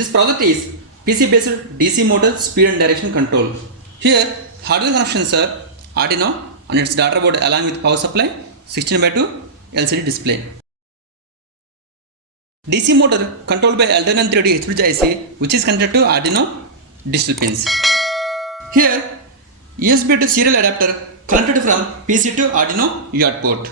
This project is PC based DC motor speed and direction control. Here hardware connections are Arduino and its daughter board along with power supply, 16:2 LCD display. DC motor controlled by L930 HPG IC which is connected to Arduino digital pins. Here USB to serial adapter connected from PC to Arduino UART port.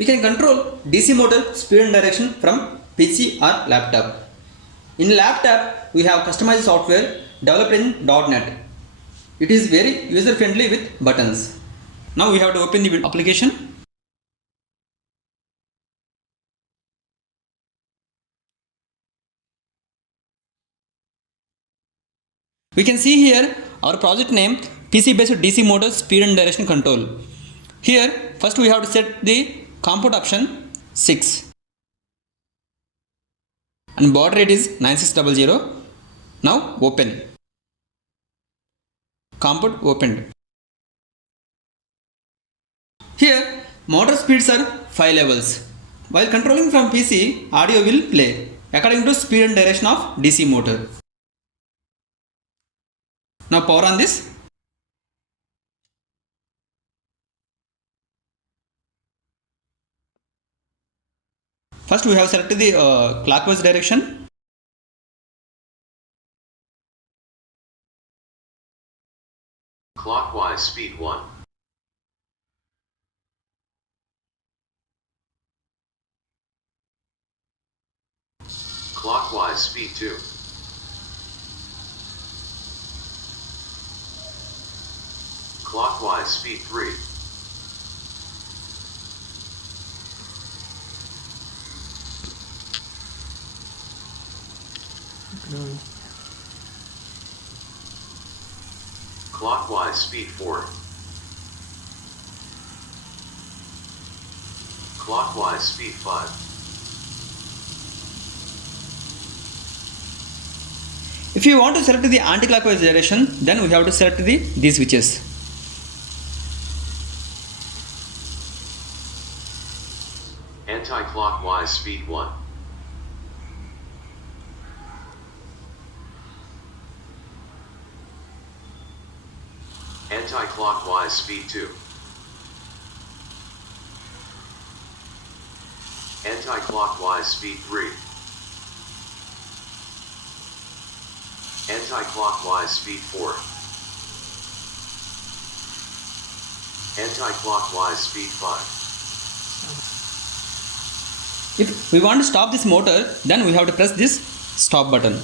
We can control DC motor speed and direction from PC or laptop. In laptop, we have customized software developed in .NET. It is very user friendly with buttons. Now we have to open the application. We can see here our project name PC based DC motor speed and direction control. Here first we have to set the comport option 6 and baud rate is 9600. Now open. Comport opened. Here motor speeds are 5 levels. While controlling from PC, audio will play according to speed and direction of DC motor. Now power on this. First we have selected the clockwise direction. Clockwise speed 1. Clockwise speed 2. Clockwise speed 3. Clockwise speed 4. Clockwise speed 5. If you want to select the anti-clockwise direction, then we have to select these switches. Anti-clockwise speed 1. Anti-clockwise speed 2. Anti-clockwise speed 3. Anti-clockwise speed 4. Anti-clockwise speed 5. If we want to stop this motor, then we have to press this stop button.